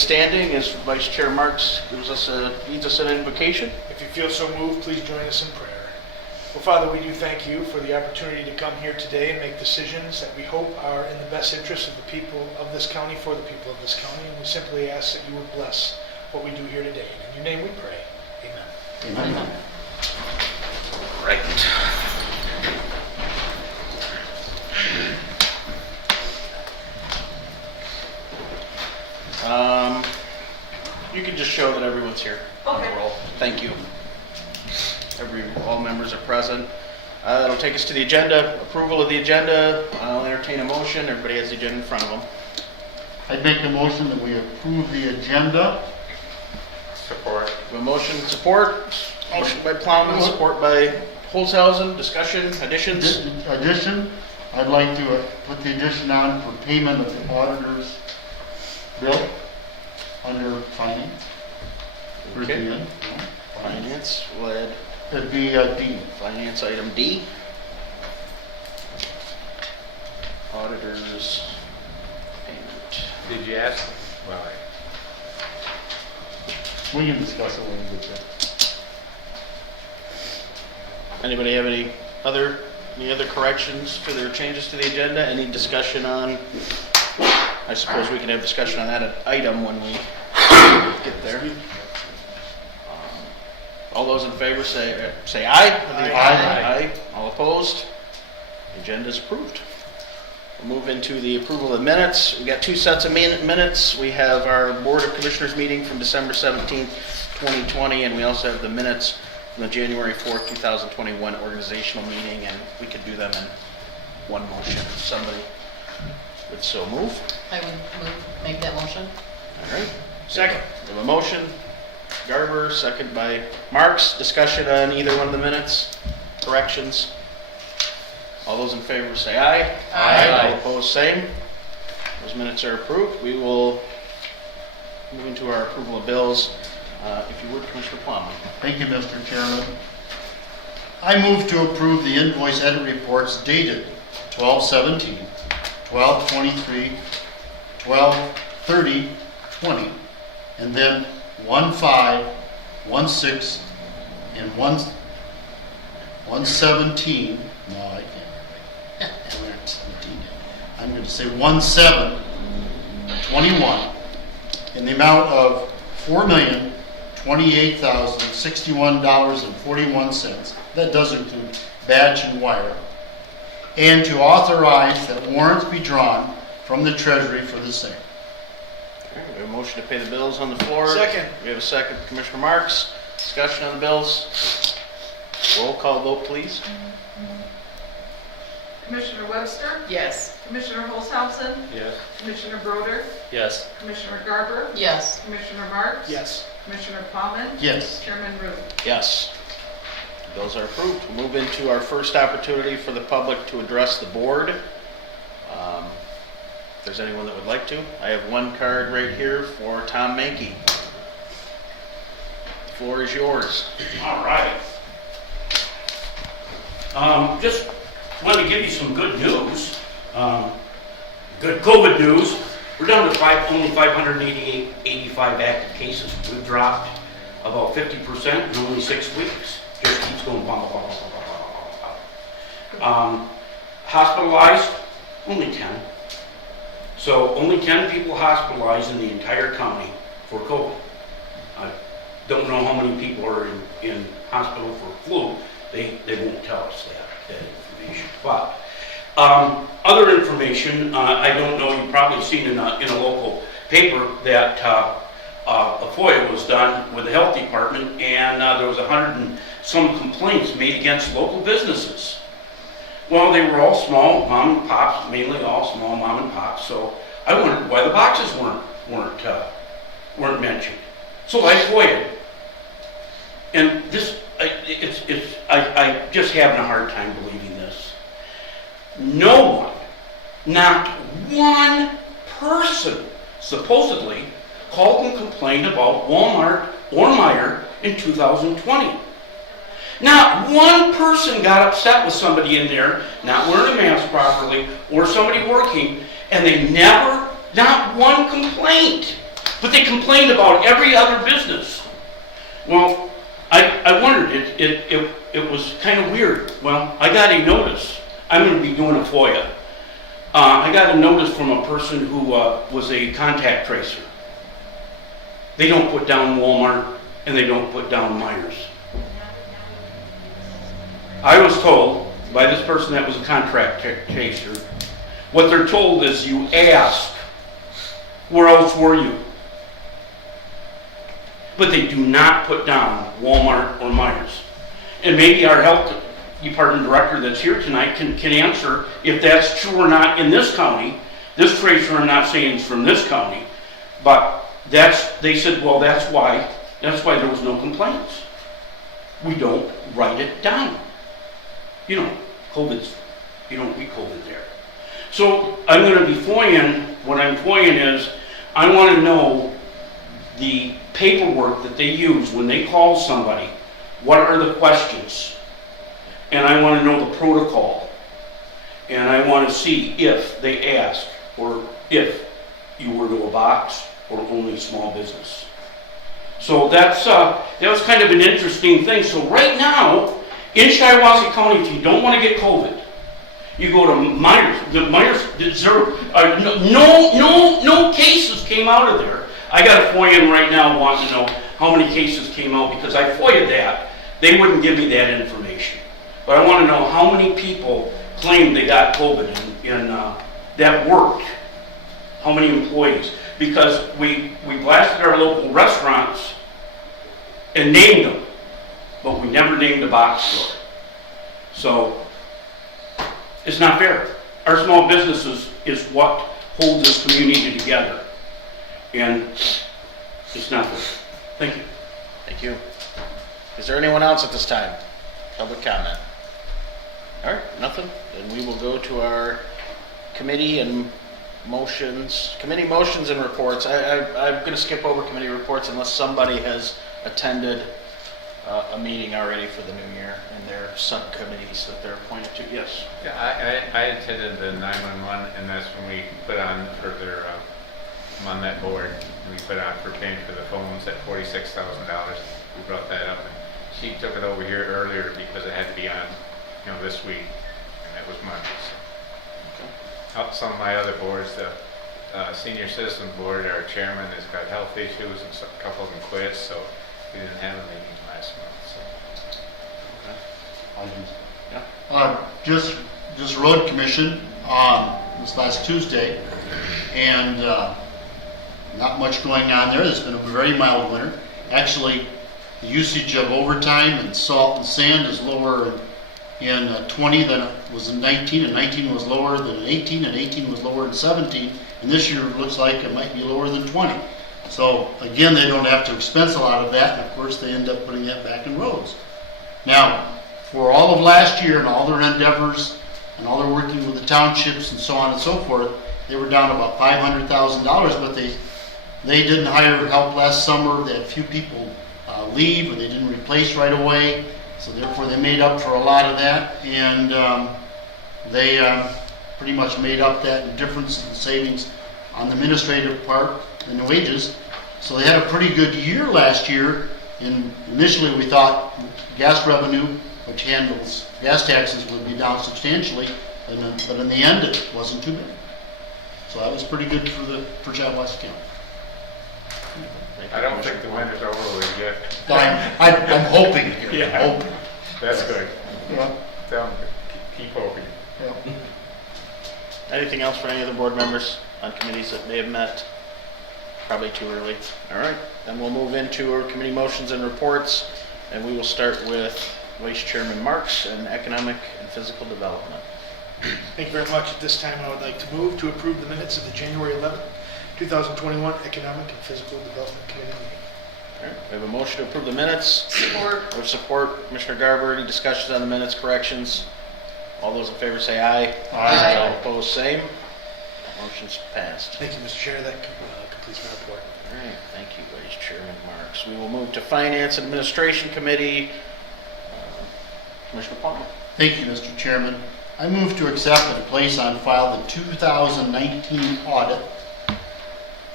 standing as Vice Chair Marks leads us an invocation. If you feel so moved, please join us in prayer. Well, Father, we do thank you for the opportunity to come here today and make decisions that we hope are in the best interest of the people of this county, for the people of this county. And we simply ask that you would bless what we do here today. And in your name we pray. Amen. Amen. Right. You can just show that everyone's here on the roll. Thank you. All members are present. That'll take us to the agenda. Approval of the agenda. I'll entertain a motion. Everybody has the agenda in front of them. I'd make a motion that we approve the agenda. Support. A motion, support. Motion by Plowman, support by Holzhausen. Discussion, additions. Addition, I'd like to put the addition on for payment of the auditor's bill under finance. Okay. Finance, we'll add It'd be D. finance item D. Auditors payment. Did you ask? Well, We can discuss it when we get there. Anybody have any other corrections to their changes to the agenda? Any discussion on, I suppose we can have discussion on that item when we get there. All those in favor say aye. Aye. All opposed? The agenda is approved. We'll move into the approval of minutes. We got two sets of minutes. We have our Board of Commissioners meeting from December 17th, 2020, and we also have the minutes from the January 4th, 2021 organizational meeting, and we could do them in one motion. If somebody would so move. I would make that motion. All right. Second. We have a motion. Garber, second by Marks. Discussion on either one of the minutes? Corrections? All those in favor say aye. Aye. All opposed, same. Those minutes are approved. We will move into our approval of bills. If you would, Commissioner Plowman. Thank you, Mr. Chairman. I move to approve the invoice edit reports dated 12/17, 12/23, 12/30/20, and then 1/5, 1/6, and 1/17. No, I can't. We're at 17. I'm going to say 1/7/21 in the amount of $4,028,061.41. That does include badge and wire. And to authorize that warrants be drawn from the treasury for the same. Okay, we have a motion to pay the bills on the floor. Second. We have a second, Commissioner Marks. Discussion on the bills. Roll call vote, please. Commissioner Webster, Yes. Commissioner Holzhausen, yes. Commissioner Broder, Yes. Commissioner Garber, Yes. Commissioner Marks, Yes. Commissioner Plowman, Yes. Chairman Root. Yes. Bills are approved. We'll move into our first opportunity for the public to address the board. If there's anyone that would like to, I have one card right here for Tom Mankey. The floor is yours. All right. Just wanted to give you some good news. Good COVID news. We're down to only 585 active cases. We've dropped about 50% in only 6 weeks. Just keeps going. Blah, blah, blah, blah, blah, blah. Hospitalized, only 10. So only 10 people hospitalized in the entire county for COVID. I don't know how many people are in hospital for flu. They won't tell us that information. But other information, I don't know, you've probably seen in a local paper that a FOIA was done with the health department, and there was 100 and some complaints made against local businesses. Well, they were all small mom and pops, mainly all small mom and pops. So I wondered why the boxes weren't mentioned. So I FOIA'd, and this I just having a hard time believing this. No one, not one person, supposedly called and complained about Walmart or Meijer in 2020. Not one person got upset with somebody in there not wearing a mask properly or somebody working, and they never, not one complaint. But they complained about every other business. Well, I wondered, it was kind of weird. Well, I got a notice. I'm going to be doing a FOIA. I got a notice from a person who was a contact tracer. They don't put down Walmart and they don't put down Myers. I was told by this person that was a contract tracer, what they're told is you ask, where else were you? But they do not put down Walmart or Myers. And maybe our health department director that's here tonight can answer if that's true or not in this county. This tracer, I'm not saying it's from this county, but they said, well, that's why there was no complaints. We don't write it down. You know, you don't read COVID there. So I'm going to be FOIAing. What I'm FOIAing is, I want to know the paperwork that they use when they call somebody. What are the questions? And I want to know the protocol. And I want to see if they ask, or if you were to a box or only small business. So that was kind of an interesting thing. So right now, in Shiawassee County, if you don't want to get COVID, you go to Myers. The Myers did zero. No cases came out of there. I got a FOIA in right now wanting to know how many cases came out because I FOIA'd that. They wouldn't give me that information. But I want to know how many people claimed they got COVID and that worked. How many employees? Because we blasted our local restaurants and named them, but we never named a box store. So it's not fair. Our small businesses is what holds this community together. And it's not fair. Thank you. Thank you. Is there anyone else at this time? Public comment? All right, nothing? Then we will go to our committee motions and reports. I'm going to skip over committee reports unless somebody has attended a meeting already for the new year and their subcommittees that they're appointed to. Yes? Yeah, I attended the 911, and that's when we put on for their, I'm on that board, we put on for paying for the phones at $46,000. We brought that up, and she took it over here earlier because it had to be on, this week, and that was Monday. So. Okay. Some of my other boards, the Senior Citizen Board, our chairman has got health issues, and a couple of them quit, so we didn't have a meeting last month. So. Yeah. Just road commission this last Tuesday, and not much going on there. There's been a very mild winter. Actually, the usage of overtime and salt and sand is lower in 20 than it was in 19, and 19 was lower than 18, and 18 was lower than 17, and this year looks like it might be lower than 20. So again, they don't have to expense a lot of that, and of course they end up putting that back in roads. Now, for all of last year and all their endeavors and all their working with the townships and so on and so forth, they were down about $500,000, but they didn't hire help last summer. They had a few people leave, or they didn't replace right away, so therefore they made up for a lot of that, and they pretty much made up that difference in savings on the administrative part and the wages. So they had a pretty good year last year, and initially we thought gas revenue, which handles gas taxes, would be down substantially, but in the end it wasn't too bad. So that was pretty good for Shiawassee County. I don't think the winter's over with yet. I'm hoping here. Yeah. I'm hoping. That's good. Yeah. Tell them to keep hoping. Yeah. Anything else for any other board members on committees that may have met? Probably too early. All right, then we'll move into our committee motions and reports, and we will start with Vice Chairman Marks and Economic and Physical Development. Thank you very much. At this time, I would like to move to approve the minutes of the January 11th, 2021 Economic and Physical Development Committee meeting. All right, we have a motion to approve the minutes. Support. With support, Commissioner Garber. Any discussions on the minutes, corrections? All those in favor say aye. Aye. All opposed, same. Motion's passed. Thank you, Mr. Chair. That completes my report. All right, thank you, Vice Chairman Marks. We will move to Finance and Administration Committee. Commissioner Palmer. Thank you, Mr. Chairman. I move to accept and place on file the 2019 audit.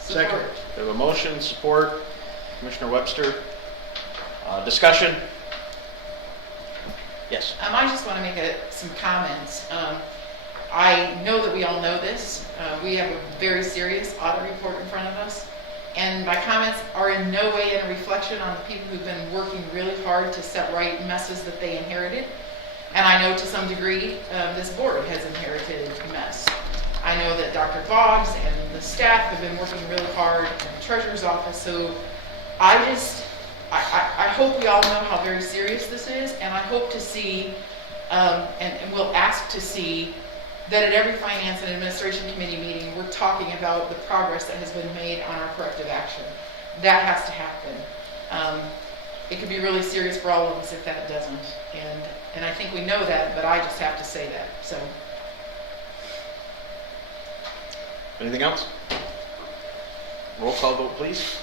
Second. Support. We have a motion, support. Commissioner Webster. Discussion? Yes. I just want to make some comments. I know that we all know this. We have a very serious audit report in front of us. And my comments are in no way a reflection on the people who've been working really hard to set right messes that they inherited. And I know to some degree, this board has inherited a mess. I know that Dr. Boggs and the staff have been working really hard in the treasurer's office. So I hope we all know how very serious this is, and I hope to see, and we'll ask to see, that at every Finance and Administration Committee meeting, we're talking about the progress that has been made on our corrective action. That has to happen. It could be really serious for all of us if that doesn't, and I think we know that, but I just have to say that, so. Anything else? Roll call vote, please.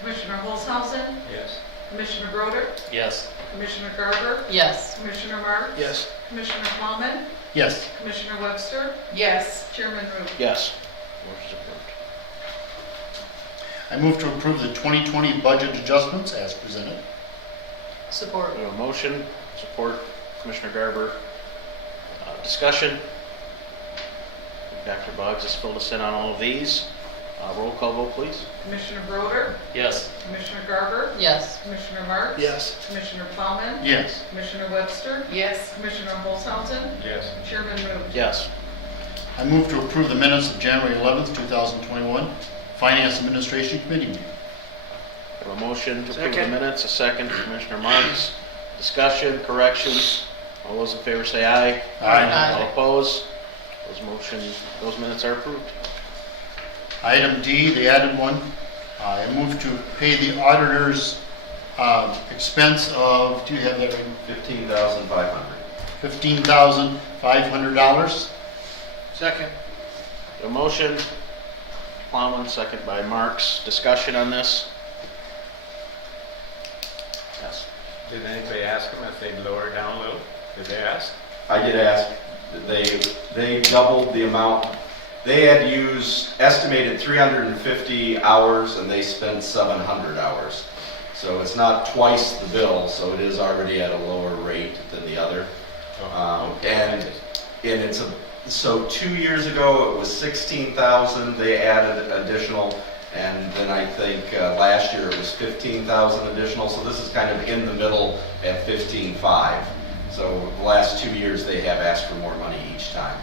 Commissioner Olshausen, Yes. Commissioner Broder, Yes. Commissioner Garber, Yes. Commissioner Marks. Yes. Commissioner Plowman, Yes. Commissioner Webster, Yes. Chairman Root. Yes. Motion's approved. I move to approve the 2020 budget adjustments as presented. Support. We have a motion, support. Commissioner Garber. Discussion? Dr. Boggs has filled us in on all of these. Roll call vote, please. Commissioner Broder, Yes. Commissioner Garber, Yes. Commissioner Marks. Yes. Commissioner Plowman, Yes. Commissioner Webster, Yes. Commissioner Olshausen, Yes. Chairman Root. Yes. I move to approve the minutes of January 11th, 2021, Finance Administration Committee meeting. We have a motion to approve the Second. minutes, a second. Commissioner Marks. Discussion, corrections. All those in favor say aye. Aye. All opposed? Those minutes are approved. Item D, the added one, I move to pay the auditor's expense of, do you have that written? $15,500. $15,500. Second. A motion, Plowman, second by Marks. Discussion on this? Yes. Did anybody ask them if they'd lower it down a little? Did they ask? I did ask, they doubled the amount. They had used estimated 350 hours and they spent 700 hours. So it's not twice the bill, so it is already at a lower rate than the other. And so 2 years ago it was 16,000, they added additional, and then I think last year it was 15,000 additional, so this is kind of in the middle at 15,500. So the last 2 years they have asked for more money each time.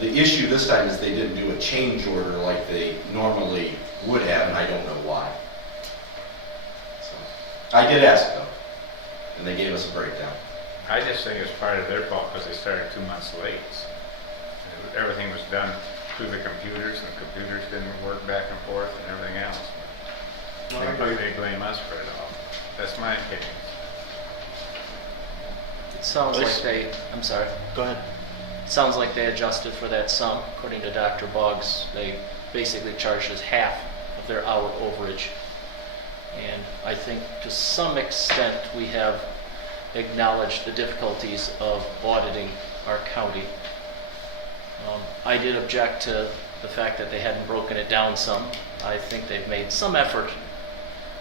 The issue this time is they didn't do a change order like they normally would have, and I don't know why. So, I did ask though, and they gave us a breakdown. I just think it's part of their fault because they started 2 months late. Everything was done through the computers, and the computers didn't work back and forth and everything else. They blame us for it all. That's my opinion. It sounds like I'm sorry. Go ahead. Sounds like they adjusted for that sum. According to Dr. Boggs, they basically charged us half of their hour overage. And I think to some extent we have acknowledged the difficulties of auditing our county. I did object to the fact that they hadn't broken it down some. I think they've made some effort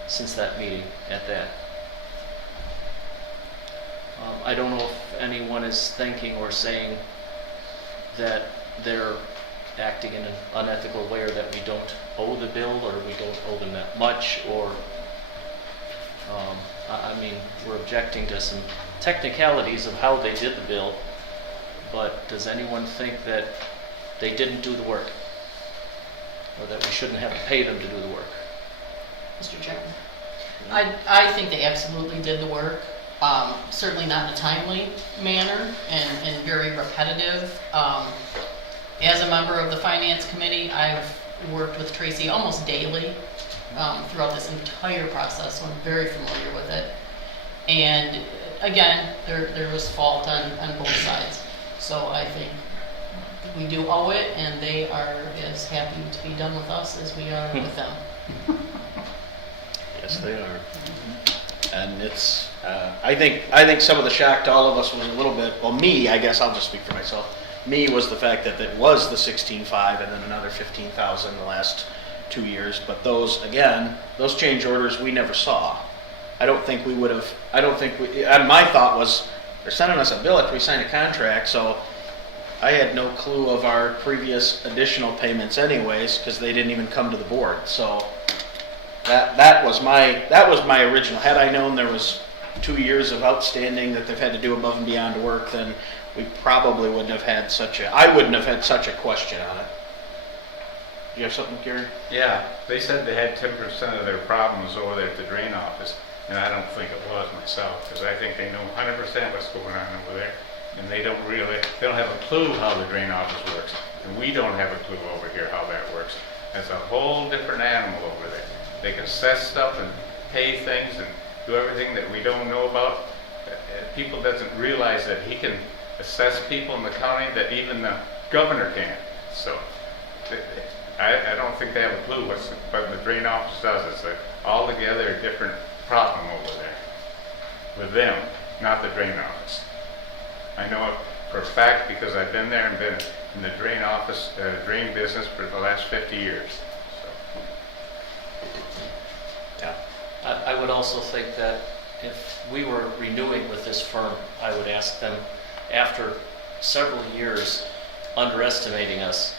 since that meeting at that. I don't know if anyone is thinking or saying that they're acting in an unethical way, or that we don't owe the bill, or we don't owe them that much, or I mean, we're objecting to some technicalities of how they did the bill, but does anyone think that they didn't do the work, or that we shouldn't have to pay them to do the work? Mr. Chairman. I think they absolutely did the work. Certainly not in a timely manner and very repetitive. As a member of the Finance Committee, I've worked with Tracy almost daily throughout this entire process, so I'm very familiar with it. And again, there was fault on both sides. So I think we do owe it, and they are as happy to be done with us as we are with them. Yes, they are. And it's, I think some of the shock to all of us was a little bit, well, me, I guess I'll just speak for myself. Me was the fact that it was the 16.5 and then another 15,000 the last 2 years, but those, again, those change orders we never saw. I don't think we would have, my thought was, they're sending us a bill after we sign a contract, so I had no clue of our previous additional payments anyways, because they didn't even come to the board, so that was my original. Had I known there was 2 years of outstanding that they've had to do above and beyond work, then we probably wouldn't have had I wouldn't have had such a question on it. You have something, Gary? Yeah, they said they had 10% of their problems over there at the drain office, and I don't think it was myself, because I think they know 100% what's going on over there, and they don't have a clue how the drain office works, and we don't have a clue over here how that works. It's a whole different animal over there. They can assess stuff and pay things and do everything that we don't know about. People doesn't realize that he can assess people in the county that even the governor can't. So I don't think they have a clue what the drain office does. It's altogether a different problem over there with them, not the drain office. I know it for a fact because I've been there and been in the drain office, drain business for the last 50 years. Yeah. I would also think that if we were renewing with this firm, I would ask them, after several years underestimating us,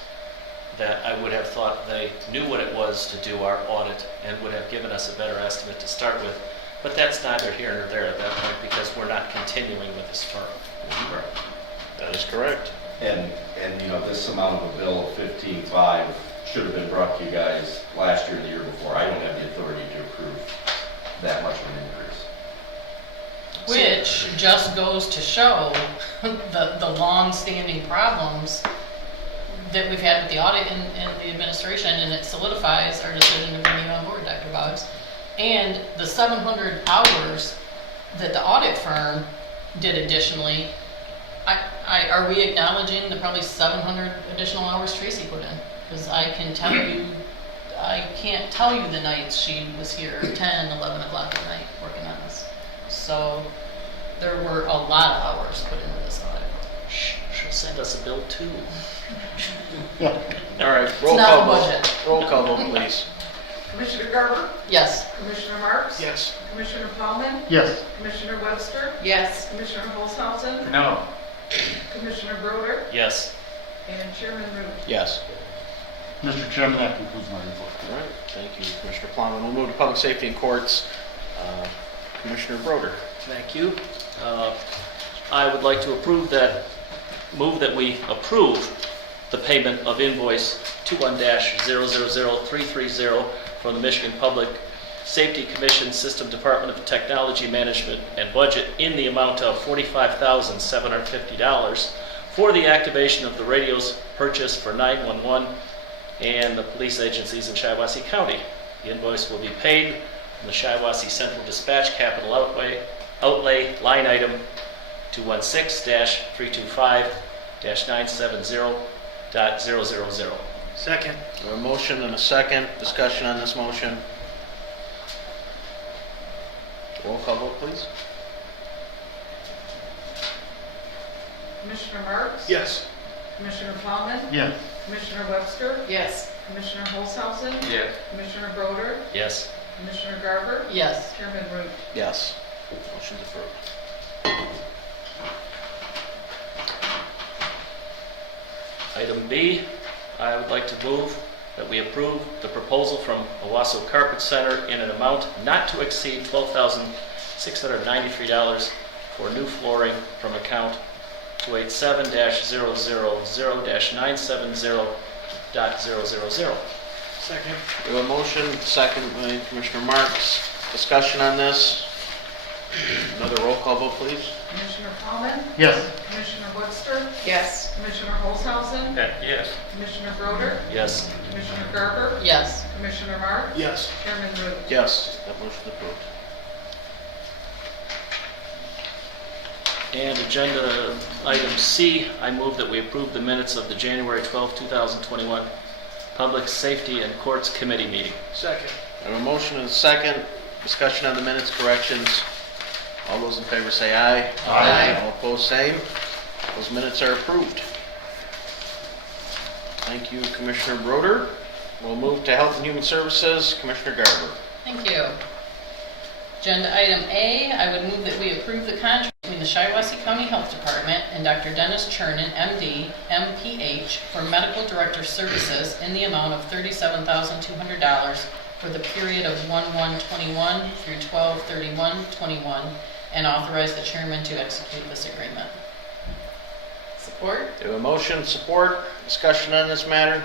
that I would have thought they knew what it was to do our audit and would have given us a better estimate to start with. But that's neither here nor there at that point because we're not continuing with this firm. That is correct. And this amount of a bill of 15.5 should have been brought to you guys last year and the year before. I don't have the authority to approve that much of an increase. Which just goes to show the long-standing problems that we've had with the audit and the administration, and it solidifies our decision to bring you on board, Dr. Boggs. And the 700 hours that the audit firm did additionally, are we acknowledging the probably 700 additional hours Tracy put in? Because I can tell you, I can't tell you the nights she was here, 10, 11 o'clock at night working on this. So there were a lot of hours put into this audit. She'll send us a bill too. All right, roll not call a vote. budget. Roll call vote, please. Commissioner Garber, Yes. Commissioner Marks? Yes. Commissioner Plowman, Yes. Commissioner Webster, Yes. Commissioner Holzhausen, No, Commissioner Broder, Yes. and Chairman Root. Yes. Mr. Chairman, that concludes my report. All right, thank you, Commissioner Plowman. We'll move to Public Safety and Courts. Commissioner Broder. Thank you. I would like to move that we approve the payment of invoice 21-000330 from the Michigan Public Safety Commission System Department of Technology Management and Budget in the amount of $45,750 for the activation of the radios purchased for 911 and the police agencies in Shiawassee County. The invoice will be paid from the Shiawassee Central Dispatch Capital Outlay line item 216-325-970.000. Second. We have a motion and a second. Discussion on this motion. Roll call vote, please. Commissioner Marks? Yes. Commissioner Plowman, Yes. Commissioner Webster, Yes. Commissioner Holzhausen, yes. Commissioner Broder, Yes. Commissioner Garber, Yes. Chairman Root. Yes. Motion's approved. Item B, I would like to move that we approve the proposal from Owasso Carpet Center in an amount not to exceed $12,693 for new flooring from account 287-000-970.000. Second. We have a motion, second by Commissioner Marks. Discussion on this. Another roll call vote, please. Commissioner Plowman, Yes. Commissioner Webster, Yes. Commissioner Holzhausen, Yes. Commissioner Broder, Yes. Commissioner Garber, Yes. Commissioner Marks, Yes. Chairman Root. Yes, that motion's approved. And agenda item C, I move that we approve the minutes of the January 12, 2021 Public Safety and Courts Committee meeting. Second. I have a motion and a second. Discussion on the minutes, corrections. All those in favor say aye. Aye. All opposed, same. Those minutes are approved. Thank you, Commissioner Broder. We'll move to Health and Human Services, Commissioner Garber. Thank you. Agenda item A, I would move that we approve the contract between the Shiawassee County Health Department and Dr. Dennis Chernin, MD, MPH, for medical director services in the amount of $37,200 for the period of 1/1/21 through 12/31/21, and authorize the chairman to execute this agreement. Support? Do a motion, support, discussion on this matter?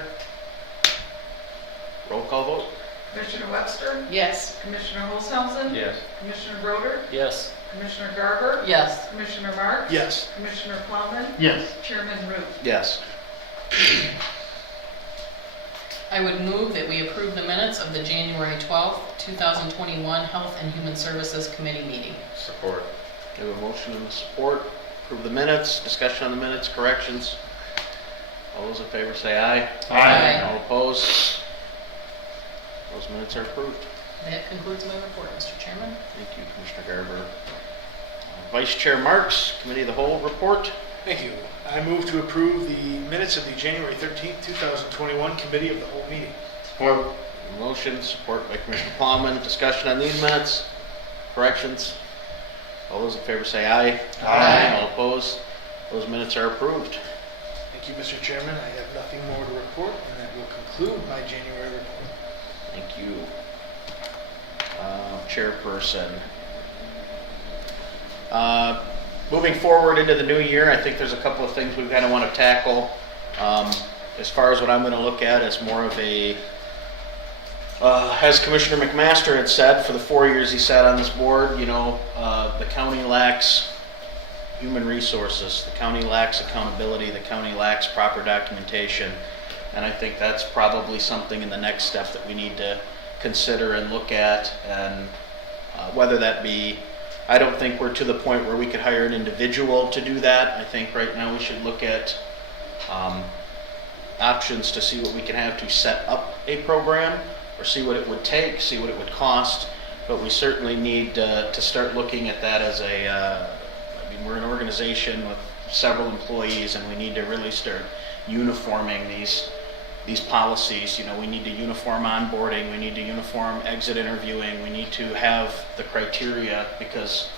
Roll call vote? Commissioner Webster, Yes. Commissioner Olshausen, Yes. Commissioner Broder, Yes. Commissioner Garber, Yes. Commissioner Marks, Yes. Commissioner Plowman, Yes. Chairman Root. Yes. I would move that we approve the minutes of the January 12th, 2021 Health and Human Services Committee meeting. Support. Do a motion and support, approve the minutes, discussion on the minutes, corrections. All those in favor say aye. Aye. All opposed? Those minutes are approved. That concludes my report, Mr. Chairman. Thank you, Commissioner Garber. Vice Chair Marks, Committee of the Whole report. Thank you. I move to approve the minutes of the January 13th, 2021 Committee of the Whole meeting. Support. Motion, support by Commissioner Plowman. Discussion on these minutes, corrections. All those in favor say aye. Aye. All opposed? Those minutes are approved. Thank you, Mr. Chairman. I have nothing more to report, and that will conclude my January report. Thank you. Chairperson. Moving forward into the new year, I think there's a couple of things we kind of want to tackle. As far as what I'm going to look at as more of a, as Commissioner McMaster had said, for the 4 years he sat on this board, you know, the county lacks human resources. The county lacks accountability. The county lacks proper documentation. And I think that's probably something in the next step that we need to consider and look at, and whether that be, I don't think we're to the point where we could hire an individual to do that. I think right now we should look at options to see what we can have to set up a program, or see what it would take, see what it would cost. But we certainly need to start looking at that as a, I mean, we're an organization with several employees, and we need to really start uniforming these policies. You know, we need to uniform onboarding, we need to uniform exit interviewing, we need to have the criteria, because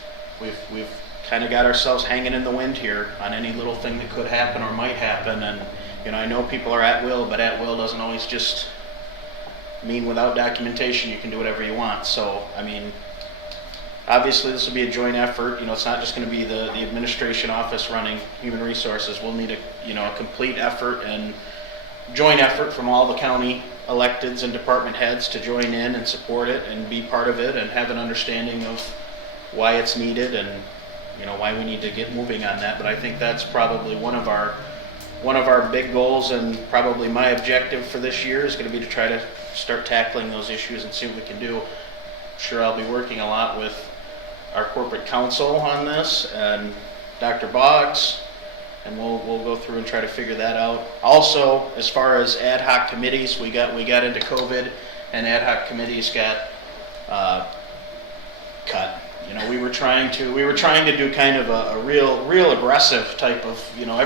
we've kind of got ourselves hanging in the wind here on any little thing that could happen or might happen. And you know, I know people are at will, but at will doesn't always just mean without documentation you can do whatever you want. So I mean, obviously this will be a joint effort. You know, it's not just going to be the administration office running human resources. We'll need a complete effort and joint effort from all the county electeds and department heads to join in and support it and be part of it and have an understanding of why it's needed and, you know, why we need to get moving on that. But I think that's probably one of our big goals, and probably my objective for this year is going to be to try to start tackling those issues and see what we can do. I'm sure I'll be working a lot with our corporate counsel on this and Dr. Boggs, and we'll go through and try to figure that out. Also, as far as ad hoc committees, we got into COVID, and ad hoc committees got cut. You know, we were trying to do kind of a real aggressive type of, you know,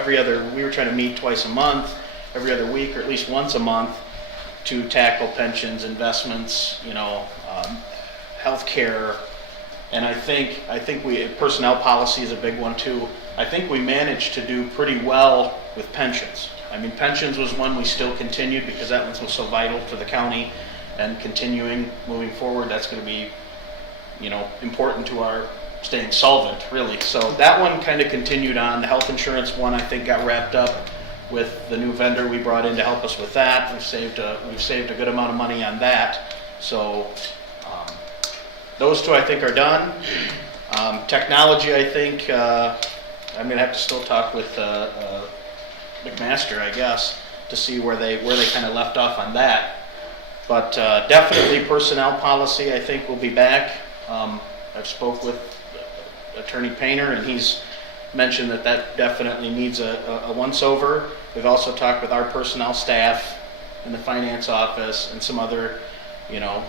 we were trying to meet twice a month, every other week, or at least once a month, to tackle pensions, investments, you know, healthcare. And I think personnel policy is a big one too. I think we managed to do pretty well with pensions. I mean, pensions was one we still continued because that one was so vital for the county, and moving forward, that's going to be, you know, important to our staying solvent, really. So that one kind of continued on. The health insurance one, I think, got wrapped up with the new vendor we brought in to help us with that. We've saved a good amount of money on that. So those two, I think, are done. Technology, I think, I'm going to have to still talk with McMaster, I guess, to see where they kind of left off on that. But definitely personnel policy, I think, will be back. I've spoke with Attorney Painter, and he's mentioned that definitely needs a once-over. We've also talked with our personnel staff in the finance office and some other, you know,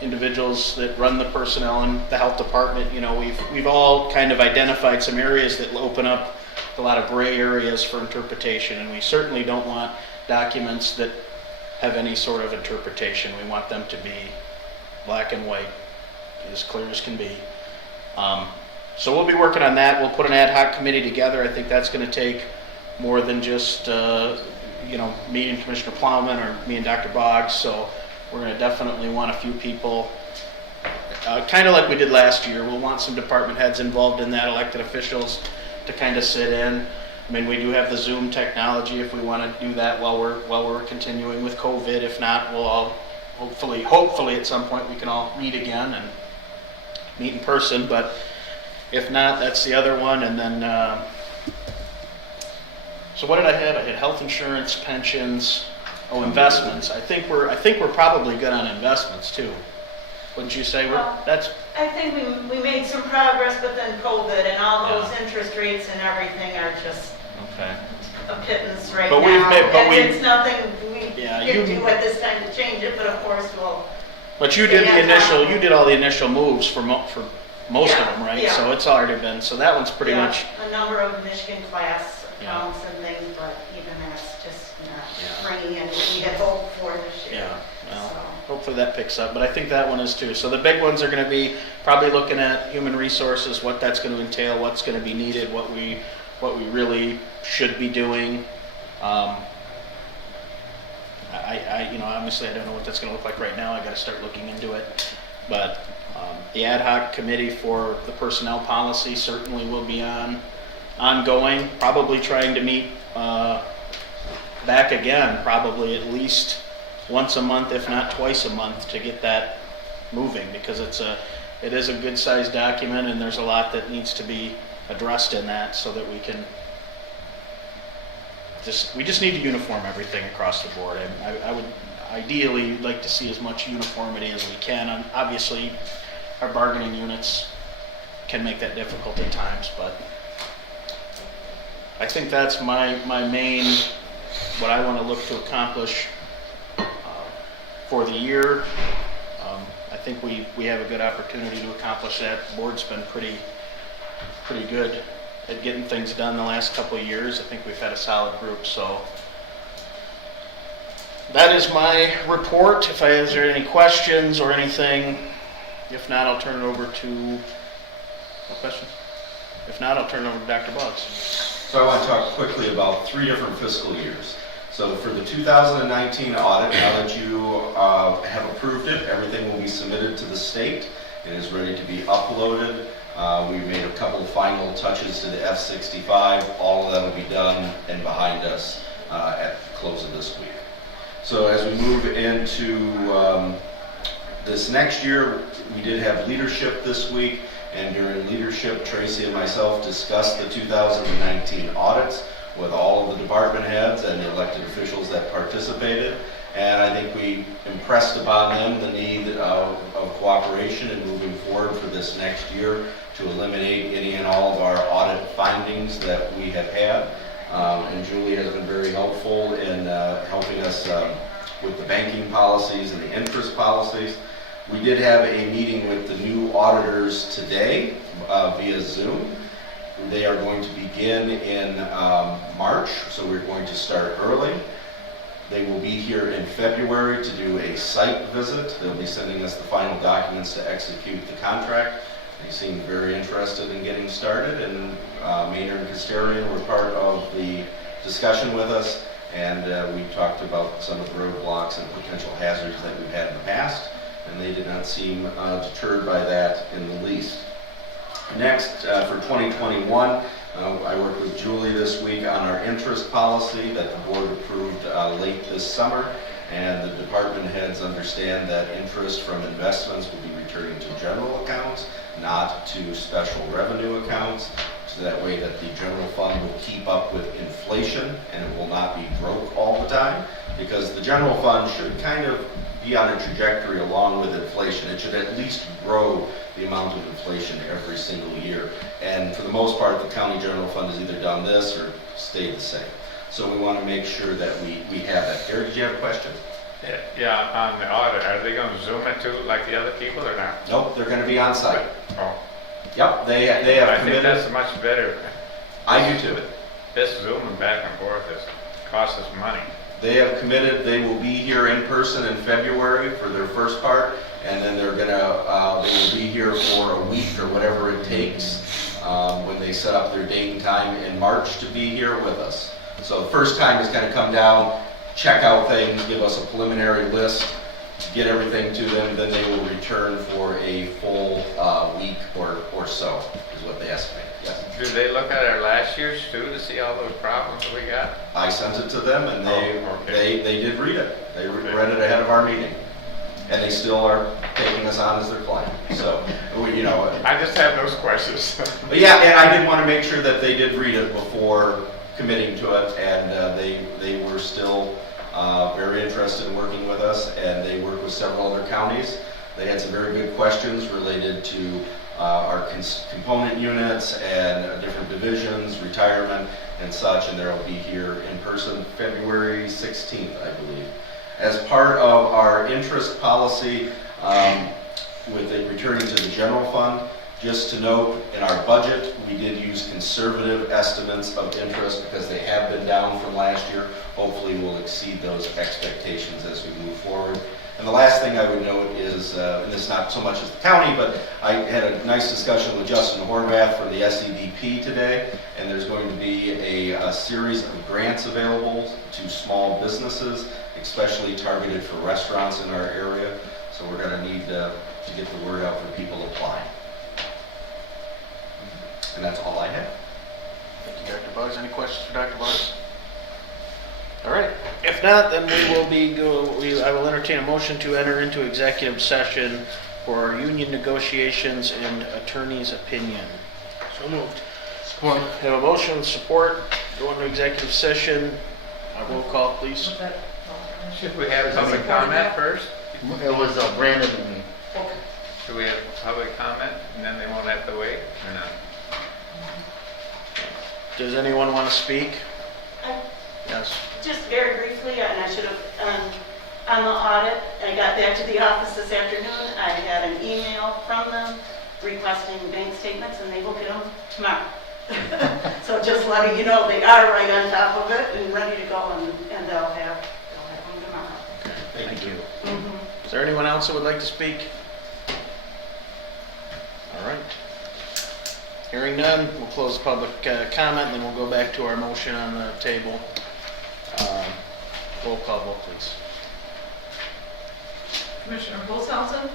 individuals that run the personnel in the health department. You know, we've all kind of identified some areas that open up a lot of gray areas for interpretation, and we certainly don't want documents that have any sort of interpretation. We want them to be black and white, as clear as can be. So we'll be working on that. We'll put an ad hoc committee together. I think that's going to take more than just, me and Commissioner Plowman or me and Dr. Boggs. So we're going to definitely want a few people, kind of like we did last year. We'll want some department heads involved in that, elected officials to kind of sit in. I mean, we do have the Zoom technology if we want to do that while we're continuing with COVID. If not, we'll all hopefully at some point we can all meet again and meet in person. But if not, that's the other one. And then, so what did I have? I had health insurance, pensions, investments. I think we're probably good on investments too. Wouldn't you say? I think we made some progress, but then COVID and all Yeah. those interest rates and everything are just Okay. a pittance right But now. we've It's nothing we Yeah, can do at this time to change it, but of course we'll. But you did Yeah. you did all the initial moves for most of them, right? Yeah. So it's already been, so that one's pretty Yeah, much, a number of Michigan class Yeah. accounts and things, but even that's just not Yeah. bringing in what we had hoped for this year. yeah, well, So. hopefully that picks up. But I think that one is too. So the big ones are going to be probably looking at human resources, what that's going to entail, what's going to be needed, what we really should be doing. Obviously I don't know what that's going to look like right now. I got to start looking into it. But the ad hoc committee for the personnel policy certainly will be ongoing. Probably trying to meet back again, probably at least once a month, if not twice a month, to get that moving, because it is a good sized document and there's a lot that needs to be addressed in that, so that we just need to uniform everything across the board. I would ideally like to see as much uniformity as we can. And obviously, our bargaining units can make that difficult at times, but I think that's my main, what I want to look to accomplish for the year. I think we have a good opportunity to accomplish that. The board's been pretty good at getting things done the last couple of years. I think we've had a solid group, so that is my report. Is there any questions or anything? If not, I'll turn it over to, no questions? If not, I'll turn it over to Dr. Boggs. So I want to talk quickly about 3 different fiscal years. So for the 2019 audit, now that you have approved it, everything will be submitted to the state. It is ready to be uploaded. We've made a couple of final touches to the F-65. All of that will be done and behind us at the close of this week. So as we move into this next year, we did have leadership this week, and during leadership, Tracy and myself discussed the 2019 audits with all of the department heads and the elected officials that participated. And I think we impressed upon them the need of cooperation in moving forward for this next year to eliminate any and all of our audit findings that we have had. And Julie has been very helpful in helping us with the banking policies and the interest policies. We did have a meeting with the new auditors today via Zoom. They are going to begin in March, so we're going to start early. They will be here in February to do a site visit. They'll be sending us the final documents to execute the contract. They seem very interested in getting started, and Maynard and Casterian were part of the discussion with us, and we talked about some of the roadblocks and potential hazards that we've had in the past, and they did not seem deterred by that in the least. Next, for 2021, I worked with Julie this week on our interest policy that the board approved late this summer, and the department heads understand that interest from investments will be returning to general accounts, not to special revenue accounts, so that way that the general fund will keep up with inflation and it will not be broke all the time, because the general fund should kind of be on a trajectory along with inflation. It should at least grow the amount of inflation every single year. And for the most part, the county general fund has either done this or stayed the same. So we want to make sure that we have that. Gary, did you have a question? Yeah, on the audit, are they going to Zoom it too, like the other people, or not? Nope, they're going to be on site. Oh, Yep, they have I think committed. that's much better. I do too. This Zooming back and forth costs us money. They have committed, they will be here in person in February for their first part, and then they will be here for a week or whatever it takes when they set up their date and time in March to be here with us. So the first time is gonna come down, check out things, give us a preliminary list, get everything to them, then they will return for a full week or so, is what they estimate, yes. Did they look at our last year's too to see all those problems that we got? I sent it to them and Oh, okay. they did read it. They read it ahead of our meeting. And they still are taking us on as their client, so, you know. I just have those questions. But yeah, and I did want to make sure that they did read it before committing to it, and they were still very interested in working with us, and they work with several other counties. They had some very good questions related to our component units and different divisions, retirement and such, and they'll be here in person February 16th, I believe. As part of our interest policy, with it returning to the general fund, just to note, in our budget, we did use conservative estimates of interest because they have been down from last year. Hopefully, we'll exceed those expectations as we move forward. And the last thing I would note is, and this is not so much as the county, but I had a nice discussion with Justin Horvath from the SEDP today, and there's going to be a series of grants available to small businesses, especially targeted for restaurants in our area. So we're going to need to get the word out for people applying. And that's all I have. Thank you, Dr. Boggs. Any questions for Dr. Boggs? All right. If not, then I will entertain a motion to enter into executive session for our union negotiations and attorney's opinion. So moved. Support. Have a motion with support. Go into executive session. Roll call, please. Was that- Should we have public comment first? It was Brandon and me. Okay. Should we have public comment and then they won't have to wait or not? Does anyone want to speak? Yes. Just very briefly, and I should have, on the audit, I got back to the office this afternoon. I had an email from them requesting bank statements, and they will get them tomorrow. So just letting you know, they are right on top of it and ready to go, and they'll have them tomorrow. Thank you. Mhm. Is there anyone else that would like to speak? All right. Hearing none, we'll close the public comment, and then we'll go back to our motion on the table. Roll call vote, please. Commissioner Olshausen?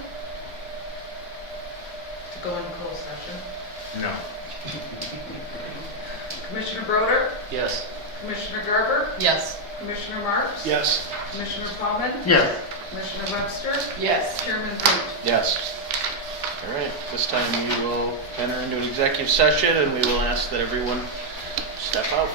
To go into closed session. No. Commissioner Broder? Yes. Commissioner Garber? Yes. Commissioner Marks? Yes. Commissioner Plowman? Yes. Commissioner Webster? Yes. Chairman Root? Yes. All right, this time we will enter into an executive session, and we will ask that everyone step out.